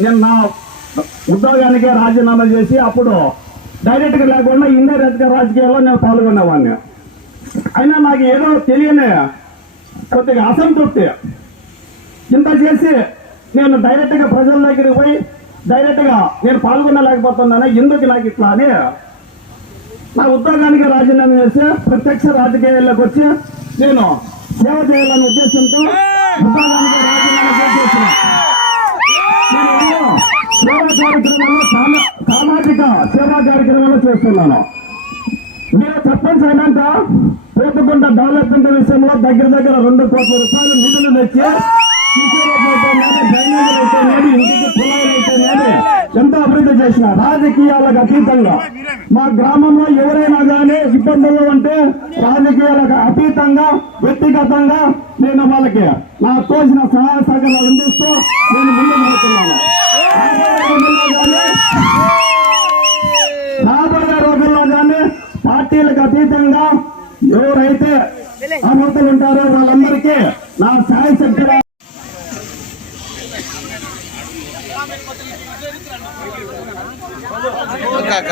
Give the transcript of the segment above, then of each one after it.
నేను నా ఉద్యోగానికి రాజీనామా చేసి అప్పుడు డైరెక్ట్గా లేకుండా ఇండైరెక్ట్గా రాజకీయాల్లో నేను పాల్గొనేవాడిని. అయినా నాకు ఏదో తెలియని కొద్దిగా అసంతృప్తి. ఇంత చేసి నేను డైరెక్ట్గా ప్రజల దగ్గరికి పోయి డైరెక్ట్గా నేను పాల్గొనలేకపోతున్నాను ఎందుకు నాకు ఇట్లా అని నా ఉద్యోగానికి రాజీనామా చేసి ప్రత్యక్ష రాజకీయాల్లోకి వచ్చి నేను సేవ చేయాలనే ఉద్దేశంతో ఉద్యోగానికి రాజీనామా చేసేసిన కార్యక్రమంలో సామాజిక సేవా కార్యక్రమంలో చేస్తున్నాను. మీరు సర్పంచ్ అయినాక పోతుకుంట డెవలప్మెంట్ విషయంలో దగ్గర దగ్గర రెండు కోట్ల రూపాయలు నిధులు తెచ్చి సీసీ ఎంతో అభివృద్ధి చేసిన రాజకీయాలకు అతీతంగా. మా గ్రామంలో ఎవరైనా కానీ ఇబ్బందులు ఉంటే రాజకీయాలకు అతీతంగా వ్యక్తిగతంగా నేను వాళ్ళకి నా తోచిన సహాయ సహకారాలు అందిస్తూ నేను ముందుకు పోతున్నాను రాబోయే రోజుల్లో కానీ రాబోయే రోజుల్లో కానీ పార్టీలకు అతీతంగా ఎవరైతే అర్హతలు ఉంటారో వాళ్ళందరికీ నా సాయ శక్తి అక్క అక్క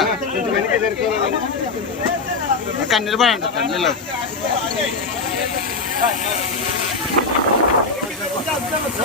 అక్క నిలబడండి అక్క నిలబడి